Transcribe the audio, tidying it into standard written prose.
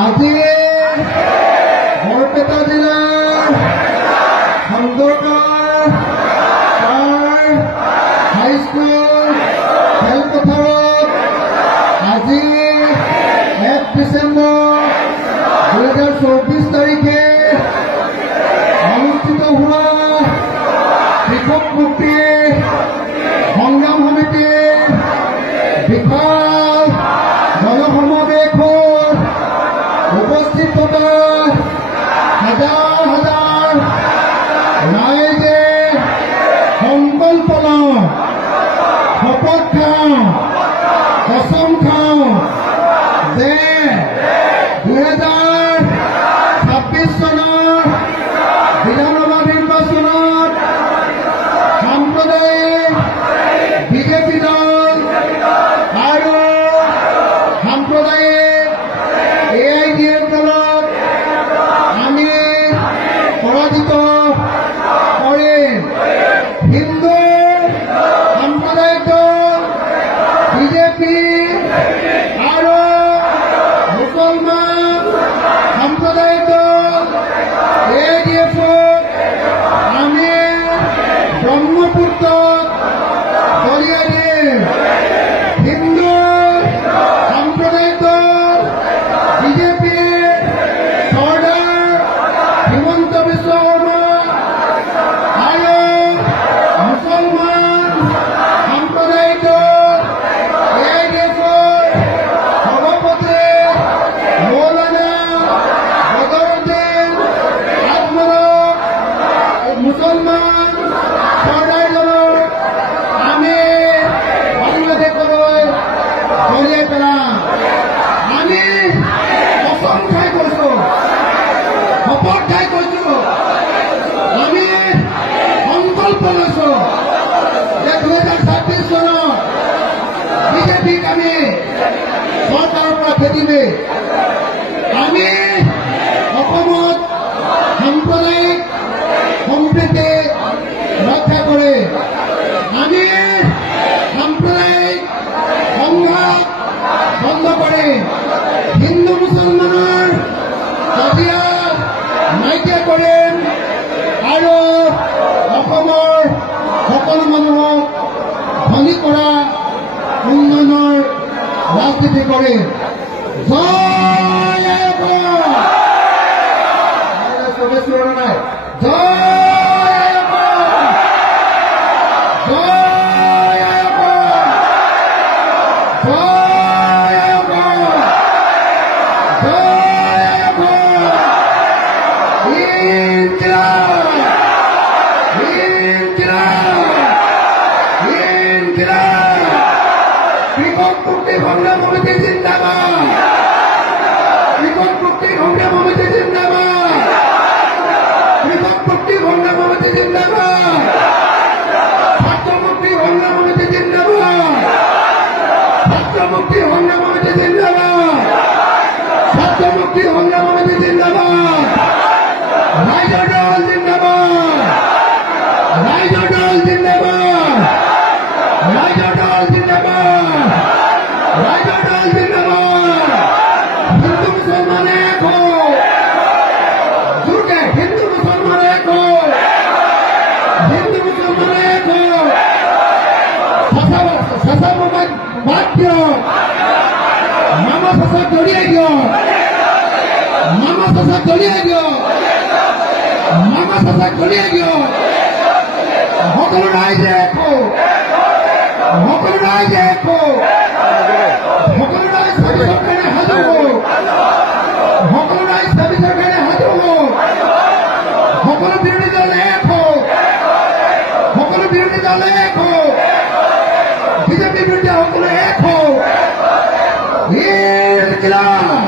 আজি বৰপেটা জিলাৰ খন্দকাৰ হাইস্কুল খেলপথাৰত আজি 1 ডিচেম্বৰ 2024 তাৰিখে অনুষ্ঠিত হোৱা কৃষক মুক্তি সংগ্ৰাম সমিতিৰ বিশাল জনসমাৱেশত উপস্থিত থকা হাজাৰ হাজাৰ ৰাইজে সংকল্প লওঁ, শপত খাওঁ, কচম খাওঁ যে 2026 চনৰ বিধানসভা নিৰ্বাচনত সাম্প্ৰদায়িক বিজেপি দল আৰু সাম্প্ৰদায়িক AIDF দলক আমি পৰাজিত কৰিম। হিন্দু সাম্প্ৰদায়িক দল বিজেপি আৰু মুছলমান সাম্প্ৰদায়িক দল AIDF-ক আমি ব্ৰহ্মপুত্ৰত দলিয়াই দিম। হিন্দু সাম্প্ৰদায়িক দল বিজেপি চৰ্দাৰ হিমন্ত বিশ্ব শৰ্মা আৰু মুছলমান সাম্প্ৰদায়িক দল AIDF-ৰ সভাপতি মৌলানা বদৰুদ্দিন আজমলক মুছলমান চৰ্দাৰজনক আমি বাংলাদেশলৈ দলিয়াই পেলাম। আমি কচম খাই কৈছো, শপত খাই কৈছো, আমি সংকল্প লৈছো যে 2026 চনত বিজেপিক আমি চৰকাৰৰ পৰা খেদিমেই। আমি অসমত সাম্প্ৰদায়িক সম্প্ৰীতি ৰক্ষা কৰে, আমি সাম্প্ৰদায়িক সংঘাত বন্ধ কৰে, হিন্দু মুছলমানৰ কাজিয়া নাইকিয়া কৰিম আৰু অসমৰ সকলো মানুহক ধনী কৰা উন্নয়নৰ ৰাজনীতি কৰিম। জয় অসম! চবে চোৰা নাই। জয় অসম! জয় অসম! জয় অসম! জয় অসম! ইনকিলাব! ইনকিলাব! ইনকিলাব! কৃষক মুক্তি সংগ্ৰাম সমিতি জিন্দাবাদ! কৃষক মুক্তি সংগ্ৰাম সমিতি জিন্দাবাদ! কৃষক মুক্তি সংগ্ৰাম সমিতি জিন্দাবাদ! ছাত্ৰ মুক্তি সংগ্ৰাম সমিতি জিন্দাবাদ! ছাত্ৰ মুক্তি সংগ্ৰাম সমিতি জিন্দাবাদ! ছাত্ৰ মুক্তি সংগ্ৰাম সমিতি জিন্দাবাদ! ৰাইজৰ দল জিন্দাবাদ! ৰাইজৰ দল জিন্দাবাদ! ৰাইজৰ দল জিন্দাবাদ! ৰাইজৰ দল জিন্দাবাদ! হিন্দু মুছলমানে এক হও! জোৰকে হিন্দু মুছলমানে এক হও! হিন্দু মুছলমানে এক হও! চাচাবোৰক বাদ দিয়ক! মামা চাচাক দলিয়াই দিয়ক! মামা চাচাক দলিয়াই দিয়ক! মামা চাচাক দলিয়াই দিয়ক! সকলো ৰাইজে এক হও! সকলো ৰাইজে এক হও! সকলো ৰাইজ স্বাধীনৰ কাৰণে সাজু হওক! সকলো ৰাইজ স্বাধীনৰ কাৰণে সাজু হওক! সকলো বিৰোধী দল এক হওক! সকলো বিৰোধী দল এক হওক! বিজেপি বিৰুদ্ধে সকলো এক হওক! ইনকিলাব!